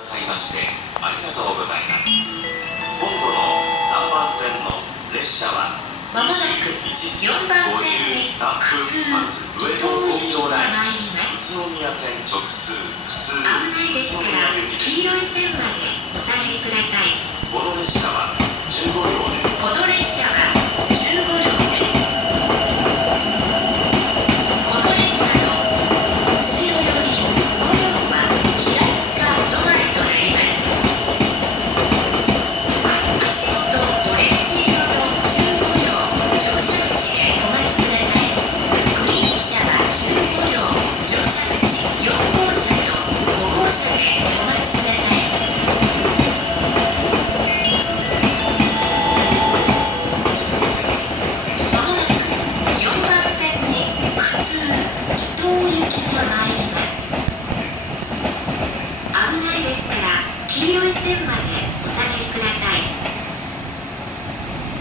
くださいましてありがとうございます。今度の3番線の列車はまもなく4番線に普通上野東京ライン参ります。宇都宮線直通普通危ないですから黄色い線までお下がりください。この列車は15両です。この列車は15両です。この列車の後ろより5両は平塚止まりとなります。足元オレンジ色の15両乗車口でお待ちください。グリーン車は15両乗車口4号車と5号車でお待ちください。まもなく4番線に普通伊東行きが参ります。危ないですから黄色い線まで